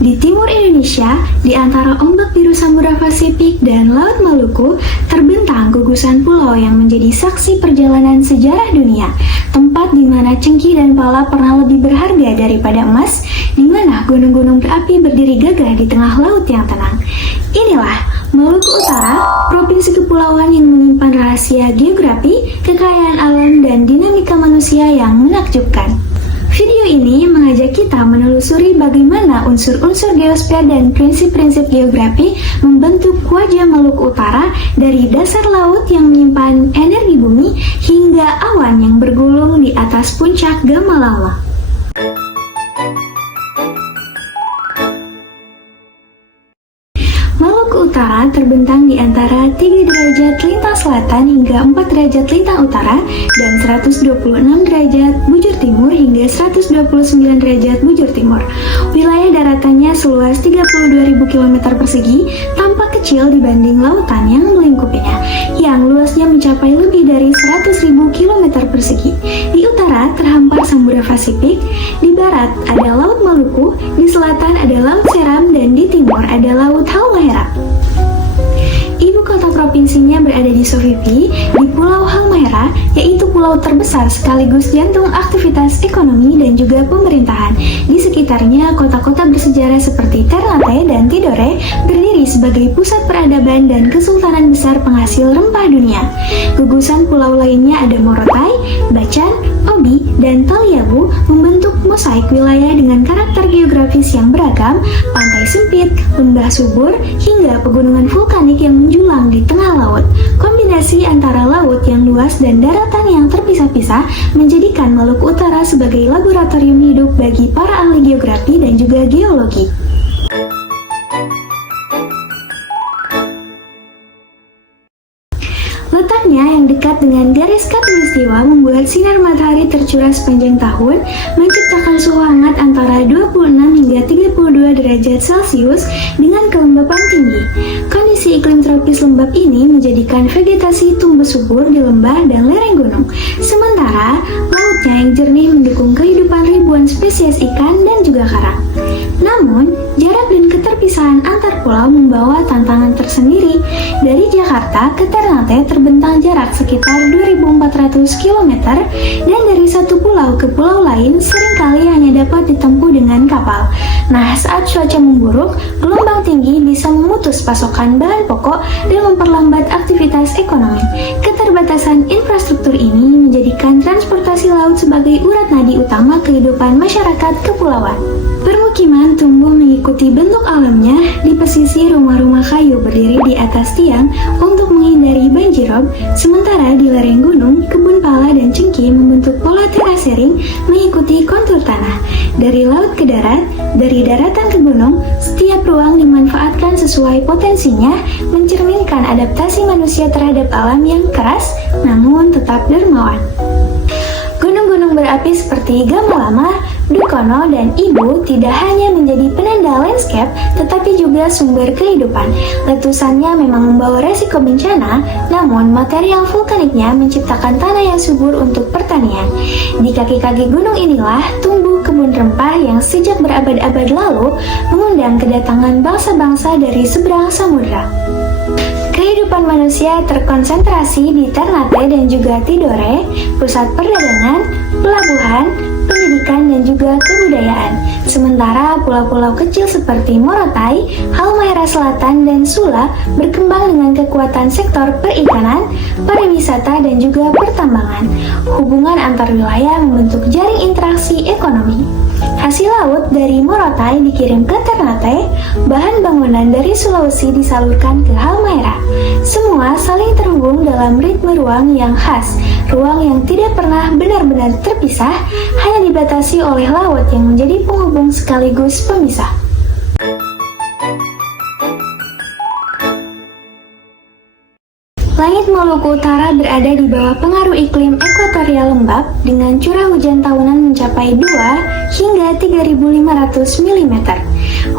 Di timur Indonesia, di antara ombak biru Samudra Pasifik dan Laut Maluku, terbentang gugusan pulau yang menjadi saksi perjalanan sejarah dunia. Tempat di mana cengkih dan pala pernah lebih berharga daripada emas, di mana gunung-gunung berapi berdiri gagah di tengah laut yang tenang. Inilah Maluku Utara, provinsi kepulauan yang menyimpan rahasia geografi, kekayaan alam, dan dinamika manusia yang menakjubkan. Video ini mengajak kita menelusuri bagaimana unsur-unsur geosfer dan prinsip-prinsip geografi membentuk wajah Maluku Utara dari dasar laut yang menyimpan energi bumi hingga awan yang bergulung di atas puncak Gamalama. Maluku Utara terbentang di antara 3 derajat lintang selatan hingga 4 derajat lintang utara dan 126 derajat bujur timur hingga 129 derajat bujur timur. Wilayah daratannya seluas 32.000 km persegi, tampak kecil dibanding lautan yang melingkupinya, yang luasnya mencapai lebih dari 100.000 km persegi. Di utara terhampar Samudra Pasifik, di barat ada Laut Maluku, di selatan ada Laut Seram, dan di timur ada Laut Halmahera. Ibu kota provinsinya berada di Sovivi, di Pulau Halmahera, yaitu pulau terbesar sekaligus jantung aktivitas ekonomi dan juga pemerintahan. Di sekitarnya, kota-kota bersejarah seperti Ternate dan Tidore berdiri sebagai pusat peradaban dan kesultanan besar penghasil rempah dunia. Gugusan pulau lainnya ada Morotai, Bacan, Obi, dan Taliabu membentuk mosaik wilayah dengan karakter geografis yang beragam, pantai sempit, lembah subur, hingga pegunungan vulkanik yang menjulang di tengah laut. Kombinasi antara laut yang luas dan daratan yang terpisah-pisah menjadikan Maluku Utara sebagai laboratorium hidup bagi para ahli geografi dan juga geologi. Letaknya yang dekat dengan garis khatulistiwa membuat sinar matahari tercurah sepanjang tahun, menciptakan suhu hangat antara 26 hingga 32 derajat Celcius dengan kelembapan tinggi. Kondisi iklim tropis lembab ini menjadikan vegetasi tumbuh subur di lembah dan lereng gunung. Sementara, lautnya yang jernih mendukung kehidupan ribuan spesies ikan dan juga karang. Namun, jarak dan keterpisahan antar pulau membawa tantangan tersendiri. Dari Jakarta ke Ternate terbentang jarak sekitar 2.400 km dan dari satu pulau ke pulau lain seringkali hanya dapat ditempuh dengan kapal. Nah, saat cuaca memburuk, gelombang tinggi bisa memutus pasokan bahan pokok dan memperlambat aktivitas ekonomi. Keterbatasan infrastruktur ini menjadikan transportasi laut sebagai urat nadi utama kehidupan masyarakat kepulauan. Permukiman tumbuh mengikuti bentuk alamnya. Di pesisir, rumah-rumah kayu berdiri di atas tiang untuk menghindari banjirop, sementara di lereng gunung, kebun pala dan cengkih membentuk pola terasering mengikuti kontur tanah. Dari laut ke darat, dari daratan ke gunung, setiap ruang dimanfaatkan sesuai potensinya, mencerminkan adaptasi manusia terhadap alam yang keras namun tetap dermawan. Gunung-gunung berapi seperti Gamalama, Dukono, dan Ibu tidak hanya menjadi penanda landscape, tetapi juga sumber kehidupan. Letusannya memang membawa resiko bencana, namun material vulkaniknya menciptakan tanah yang subur untuk pertanian. Di kaki-kaki gunung inilah tumbuh kebun rempah yang sejak berabad-abad lalu mengundang kedatangan bangsa-bangsa dari seberang samudra. Kehidupan manusia terkonsentrasi di Ternate dan juga Tidore, pusat perdagangan, pelabuhan, pendidikan, dan juga kebudayaan. Sementara pulau-pulau kecil seperti Morotai, Halmahera Selatan, dan Sula berkembang dengan kekuatan sektor perikanan, pariwisata, dan juga pertambangan. Hubungan antar wilayah membentuk jaring interaksi ekonomi. Hasil laut dari Morotai dikirim ke Ternate, bahan bangunan dari Sulawesi disalurkan ke Halmahera. Semua saling terhubung dalam ritme ruang yang khas, ruang yang tidak pernah benar-benar terpisah, hanya dibatasi oleh laut yang menjadi penghubung sekaligus pemisah. Langit Maluku Utara berada di bawah pengaruh iklim ekuatorial lembab dengan curah hujan tahunan mencapai 2 hingga 3.500 mm.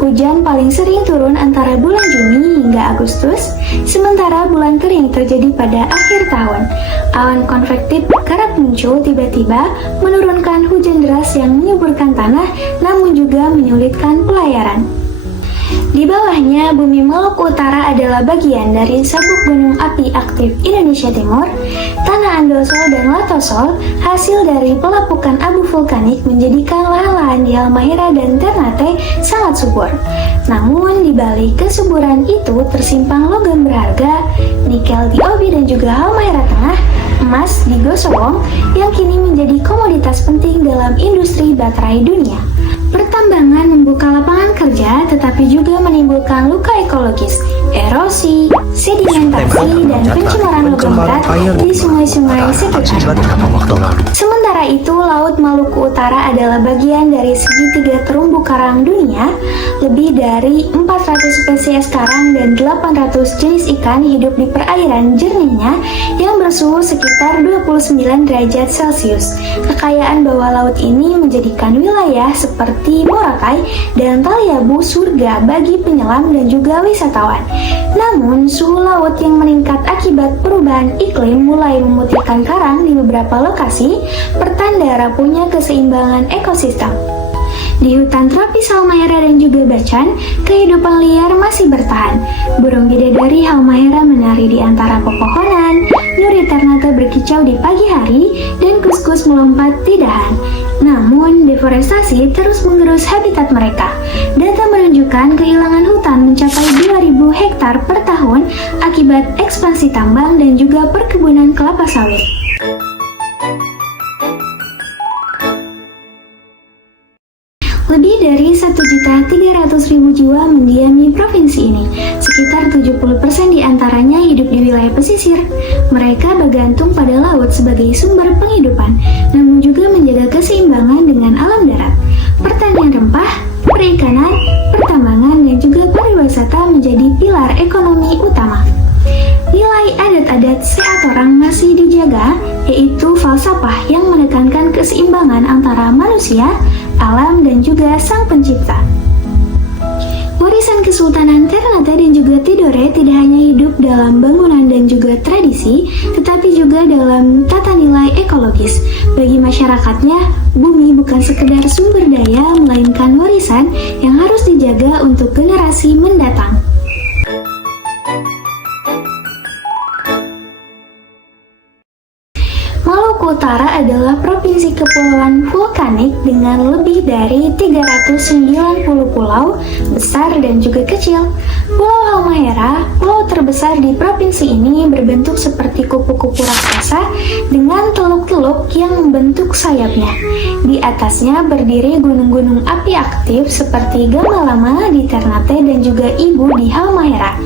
Hujan paling sering turun antara bulan Juni hingga Agustus, sementara bulan kering terjadi pada akhir tahun. Awan konvektif kerap muncul tiba-tiba menurunkan hujan deras yang menyuburkan tanah namun juga menyulitkan pelayaran. hanya bumi Maluku Utara adalah bagian dari sabuk gunung api aktif Indonesia Timur, tanah Andosol dan Latosol hasil dari pelapukan abu vulkanik menjadikan lahan-lahan di Halmahera dan Ternate sangat subur. Namun di balik kesuburan itu tersimpan logam berharga, nikel di Obi dan juga Halmahera Tengah, emas di Gosowong yang kini menjadi komoditas penting dalam industri baterai dunia. Pertambangan membuka lapangan kerja tetapi juga menimbulkan luka ekologis, erosi, sedimentasi, dan pencemaran logam berat di sungai-sungai sekitar. Sementara itu, Laut Maluku Utara adalah bagian dari segitiga terumbu karang dunia. Lebih dari 400 spesies karang dan 800 jenis ikan hidup di perairan jernihnya yang bersuhu sekitar 29 derajat Celcius. Kekayaan bawah laut ini menjadikan wilayah seperti Boracay dan Taliabu surga bagi penyelam dan juga wisatawan. Namun, suhu laut yang meningkat akibat perubahan iklim mulai memutihkan karang di beberapa lokasi, pertanda rapuhnya keseimbangan ekosistem. Di hutan tropis Halmahera dan juga Bacan, kehidupan liar masih bertahan. Burung bidadari Halmahera menari di antara pepohonan, nuri Ternate berkicau di pagi hari, dan kuskus melompat di dahan. Namun, deforestasi terus mengerus habitat mereka. Data menunjukkan kehilangan hutan mencapai 2.000 hektar per tahun akibat ekspansi tambang dan juga perkebunan kelapa sawit. Lebih dari 1.300.000 jiwa mendiami provinsi ini. Sekitar 70% diantaranya hidup di wilayah pesisir. Mereka bergantung pada laut sebagai sumber penghidupan, namun juga menjaga keseimbangan dengan alam darat. Pertanian rempah, perikanan, pertambangan, dan juga pariwisata menjadi pilar ekonomi utama. Nilai adat-adat Seatorang masih dijaga, yaitu falsafah yang menekankan keseimbangan antara manusia, alam, dan juga sang pencipta. Warisan Kesultanan Ternate dan juga Tidore tidak hanya hidup dalam bangunan dan juga tradisi, tetapi juga dalam tata nilai ekologis. Bagi masyarakatnya, bumi bukan sekedar sumber daya, melainkan warisan yang harus dijaga untuk generasi mendatang. Maluku Utara adalah provinsi kepulauan vulkanik dengan lebih dari 390 pulau besar dan juga kecil. Pulau Halmahera, pulau terbesar di provinsi ini, berbentuk seperti kupu-kupu raksasa dengan teluk-teluk yang membentuk sayapnya. Di atasnya berdiri gunung-gunung api aktif seperti Gamalama di Ternate dan juga Ibu di Halmahera.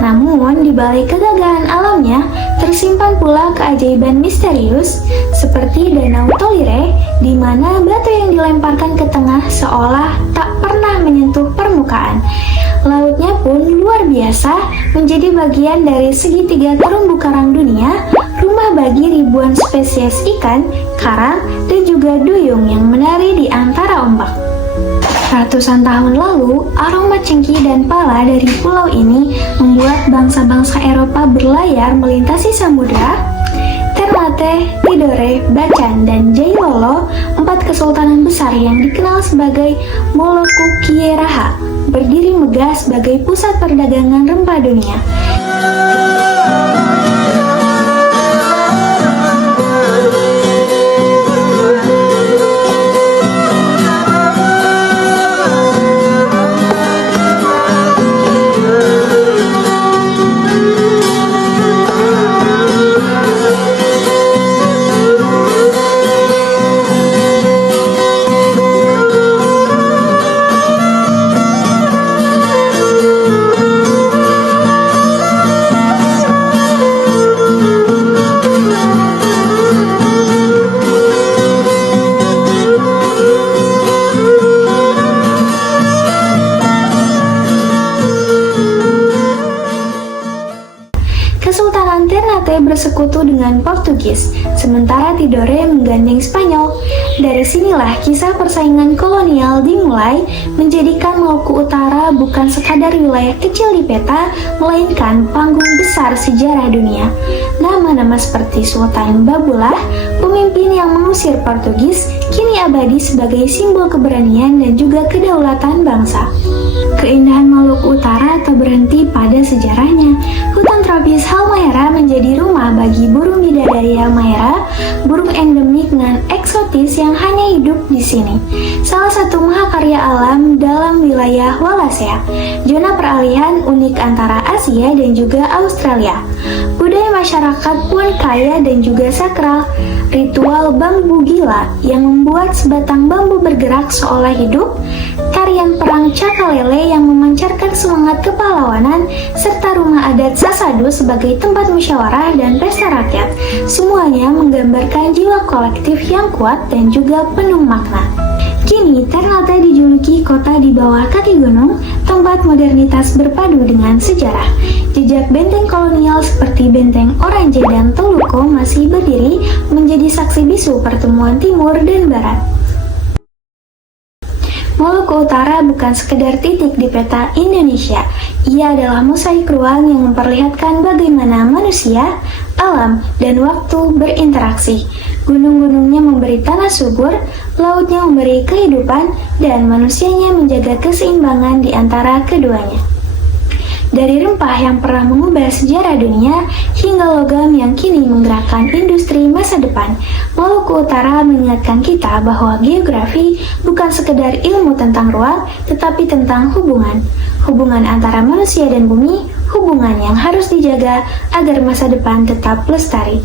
Namun, di balik kegagahan alamnya, tersimpan pula keajaiban misterius seperti Danau Tolire, di mana batu yang dilemparkan ke tengah seolah tak pernah menyentuh permukaan. Lautnya pun luar biasa, menjadi bagian dari segitiga terumbu karang dunia, rumah bagi ribuan spesies ikan, karang, dan juga duyung yang menari di antara ombak. Ratusan tahun lalu, aroma cengkih dan pala dari pulau ini membuat bangsa-bangsa Eropa berlayar melintasi samudra. Ternate, Tidore, Bacan, dan Jailolo, 4 kesultanan besar yang dikenal sebagai Moluccoquieraha, berdiri megah sebagai pusat perdagangan rempah dunia. Kesultanan Ternate bersekutu dengan Portugis, sementara Tidore menggandeng Spanyol. Dari sinilah kisah persaingan kolonial dimulai, menjadikan Maluku Utara bukan sekadar wilayah kecil di peta, melainkan panggung besar sejarah dunia. Nama-nama seperti Sultan Babulah, pemimpin yang mengusir Portugis, kini abadi sebagai simbol keberanian dan juga kedaulatan bangsa. Keindahan Maluku Utara berhenti pada sejarahnya. Hutan tropis Halmahera menjadi rumah bagi burung bidadari Halmahera, burung endemik dan eksotis yang hanya hidup di sini. Salah satu mahakarya alam dalam wilayah Wallacea, zona peralihan unik antara Asia dan juga Australia. Budaya masyarakat pun kaya dan juga sakral. Ritual bambu gila yang membuat sebatang bambu bergerak seolah hidup, tarian perang Cakalele yang memancarkan semangat kepahlawanan, serta rumah adat Sasado sebagai tempat musyawarah dan pesta rakyat. Semuanya menggambarkan jiwa kolektif yang kuat dan juga penuh makna. Kini, Ternate dijuluki kota di bawah kaki gunung, tempat modernitas berpadu dengan sejarah. Jejak benteng kolonial seperti Benteng Orange dan Toluco masih berdiri menjadi saksi bisu pertemuan timur dan barat. Maluku Utara bukan sekedar titik di peta Indonesia. Ia adalah mosaik ruang yang memperlihatkan bagaimana manusia, alam, dan waktu berinteraksi. Gunung-gunungnya memberi tanah subur, lautnya memberi kehidupan, dan manusianya menjaga keseimbangan di antara keduanya. Dari rempah yang pernah mengubah sejarah dunia hingga logam yang kini menggerakkan industri masa depan, Maluku Utara mengingatkan kita bahwa geografi bukan sekedar ilmu tentang ruang, tetapi tentang hubungan. Hubungan antara manusia dan bumi, hubungan yang harus dijaga agar masa depan tetap lestari.